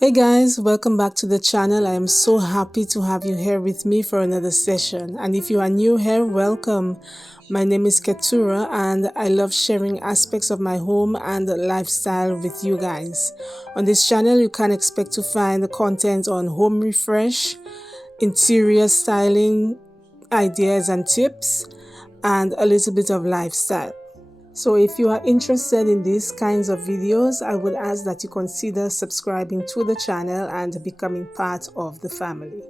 Hey guys, welcome back to the channel. I am so happy to have you here with me for another session. And if you are new here, welcome. My name is Ketura and I love sharing aspects of my home and lifestyle with you guys. On this channel, you can expect to find content on home refresh, interior styling, ideas and tips, and a little bit of lifestyle. So if you are interested in these kinds of videos, I would ask that you consider subscribing to the channel and becoming part of the family.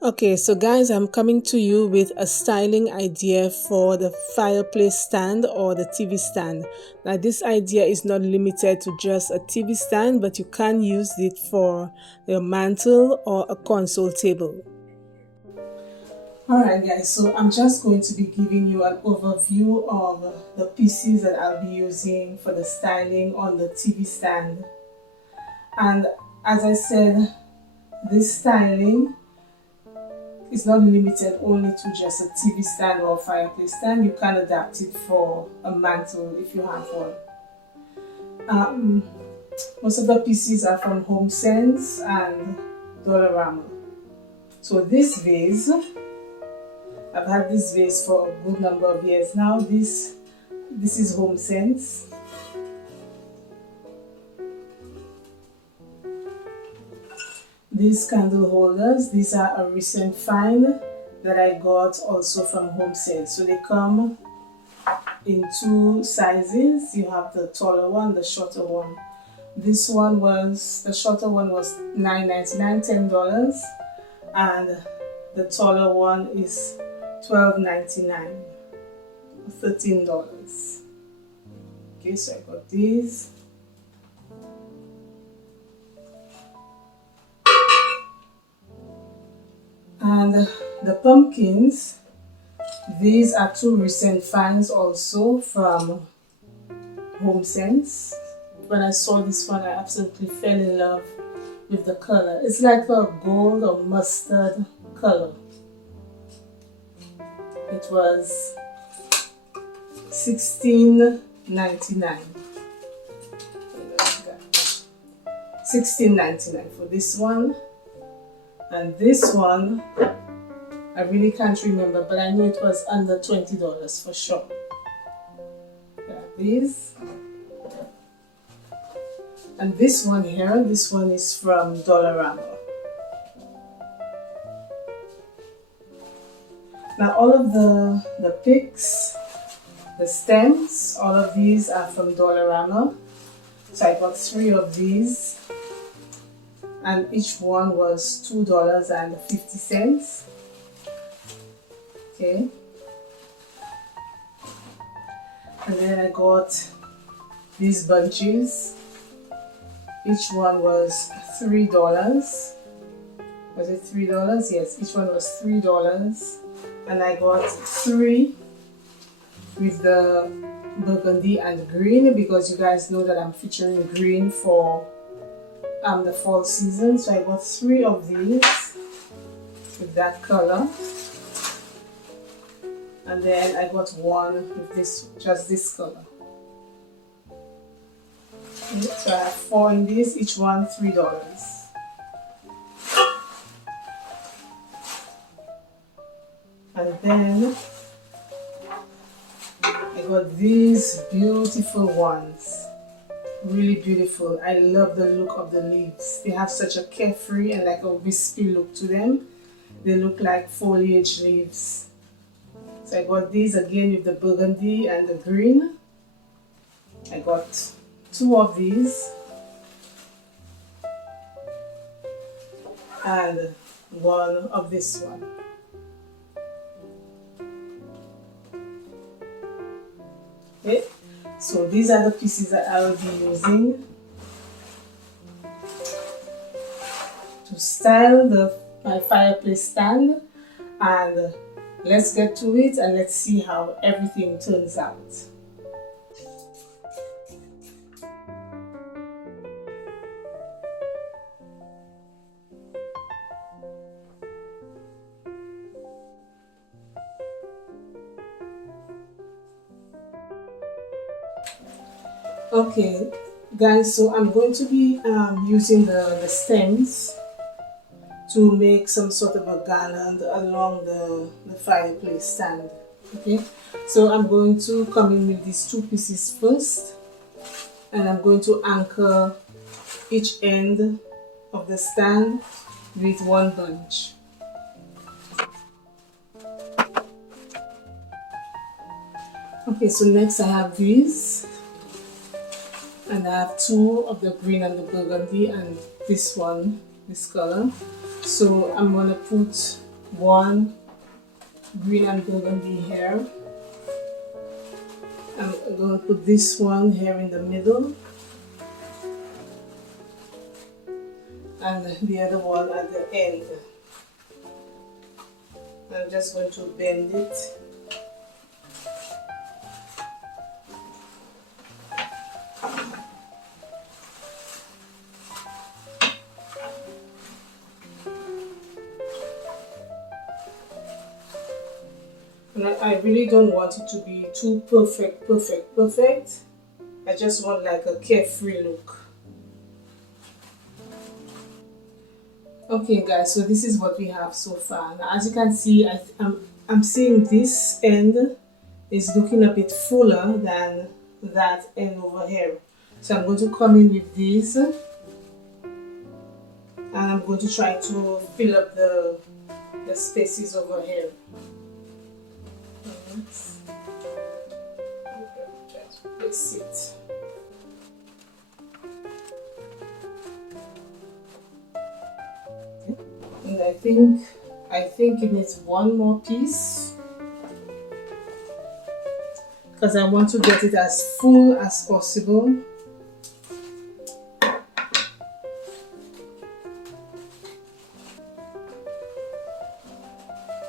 Okay, so guys, I'm coming to you with a styling idea for the fireplace stand or the TV stand. Now this idea is not limited to just a TV stand, but you can use it for your mantle or a console table. Alright guys, so I'm just going to be giving you an overview of the pieces that I'll be using for the styling on the TV stand. And as I said, this styling is not limited only to just a TV stand or a fireplace stand. You can adapt it for a mantle if you have one. Most of the pieces are from HomeSense and Dollarama. So this vase, I've had this vase for a good number of years now. This is HomeSense. These candle holders, these are a recent find that I got also from HomeSense. So they come in two sizes. You have the taller one, the shorter one. This one was, the shorter one was $9.99, $10, and the taller one is $12.99, $13. Okay, so I got these. And the pumpkins, these are two recent finds also from HomeSense. When I saw this one, I absolutely fell in love with the color. It's like a gold or mustard color. It was $16.99. $16.99 for this one. And this one, I really can't remember, but I know it was under $20 for sure. Got these. And this one here, this one is from Dollarama. Now all of the picks, the stems, all of these are from Dollarama. So I got 3 of these. And each one was $2.50. Okay. And then I got these bunches. Each one was $3. Was it $3? Yes, each one was $3. And I got 3 with the burgundy and green, because you guys know that I'm featuring green for the fall season. So I got 3 of these with that color, and then I got 1 with this, just this color. Okay, so I have 4 in these, each one $3. And then I got these beautiful ones. Really beautiful. I love the look of the leaves. They have such a carefree and like a wispy look to them. They look like foliage leaves. So I got these again with the burgundy and the green. I got 2 of these and 1 of this one. Okay, so these are the pieces that I will be using to style my fireplace stand, and let's get to it and let's see how everything turns out. Okay guys, so I'm going to be using the stems to make some sort of a garland along the fireplace stand. Okay, so I'm going to come in with these two pieces first, and I'm going to anchor each end of the stand with one bunch. Okay, so next I have these, and I have two of the green and the burgundy, and this one, this color. So I'm gonna put one green and burgundy here. I'm gonna put this one here in the middle, and the other one at the end. I'm just going to bend it. And I really don't want it to be too perfect. I just want like a carefree look. Okay guys, so this is what we have so far. Now as you can see, I'm seeing this end is looking a bit fuller than that end over here. So I'm going to come in with these, and I'm going to try to fill up the spaces over here. Just place it. And I think it needs one more piece, because I want to get it as full as possible.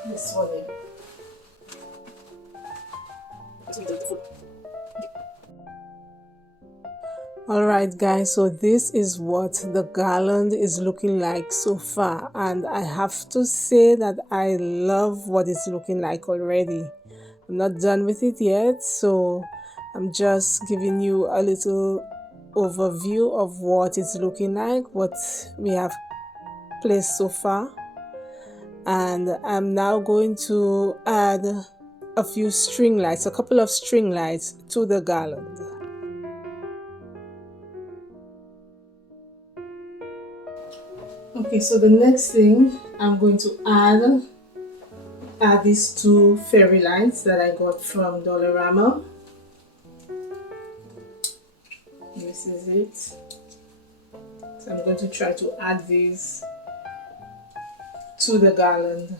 This one here. Alright guys, so this is what the garland is looking like so far, and I have to say that I love what it's looking like already. I'm not done with it yet, so I'm just giving you a little overview of what it's looking like, what we have placed so far. And I'm now going to add a few string lights, a couple of string lights to the garland. Okay, so the next thing I'm going to add these two fairy lights that I got from Dollarama. This is it. So I'm going to try to add these to the garland.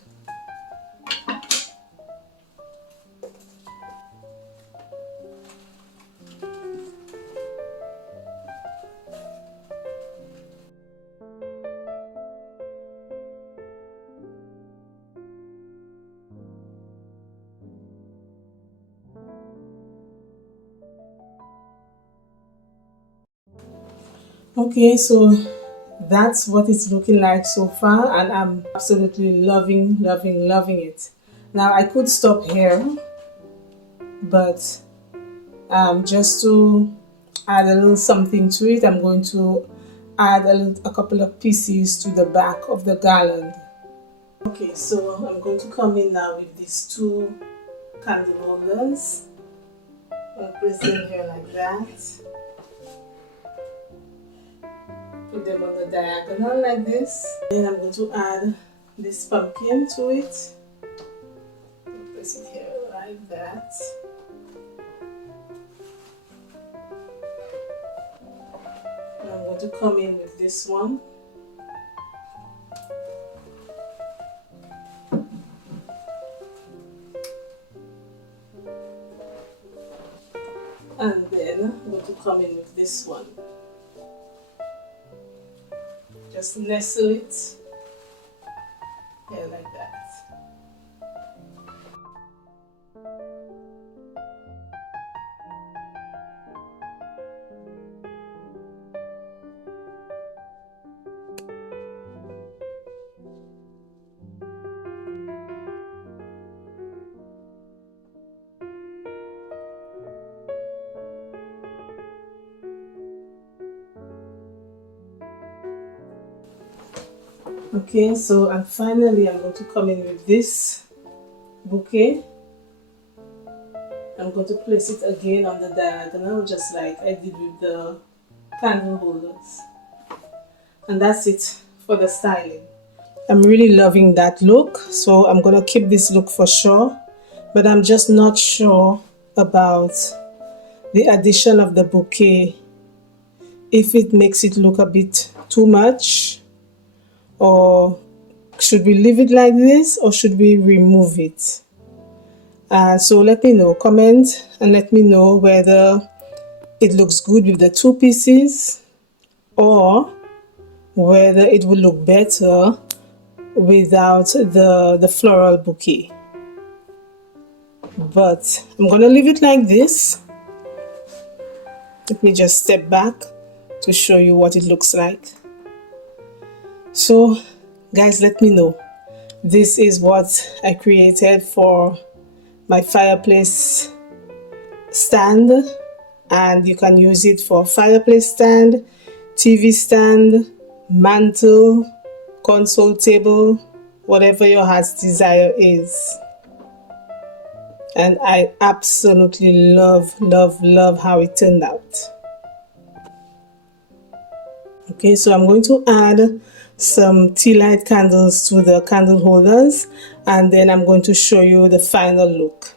Okay, so that's what it's looking like so far, and I'm absolutely loving it. Now I could stop here, but just to add a little something to it, I'm going to add a couple of pieces to the back of the garland. Okay, so I'm going to come in now with these two candle holders. I'll place them here like that. Put them on the diagonal like this. Then I'm going to add this pumpkin to it. Place it here like that. And I'm going to come in with this one. And then I'm going to come in with this one. Just nestle it here like that. Okay, so and finally I'm going to come in with this bouquet. I'm going to place it again on the diagonal, just like I did with the candle holders. And that's it for the styling. I'm really loving that look, so I'm going to keep this look for sure, but I'm just not sure about the addition of the bouquet, if it makes it look a bit too much, or should we leave it like this, or should we remove it? So let me know, comment and let me know whether it looks good with the two pieces or whether it will look better without the floral bouquet. But I'm gonna leave it like this. Let me just step back to show you what it looks like. So guys, let me know. This is what I created for my fireplace stand, and you can use it for fireplace stand, TV stand, mantle, console table, whatever your heart's desire is. And I absolutely love how it turned out. Okay, so I'm going to add some tea light candles to the candle holders, and then I'm going to show you the final look.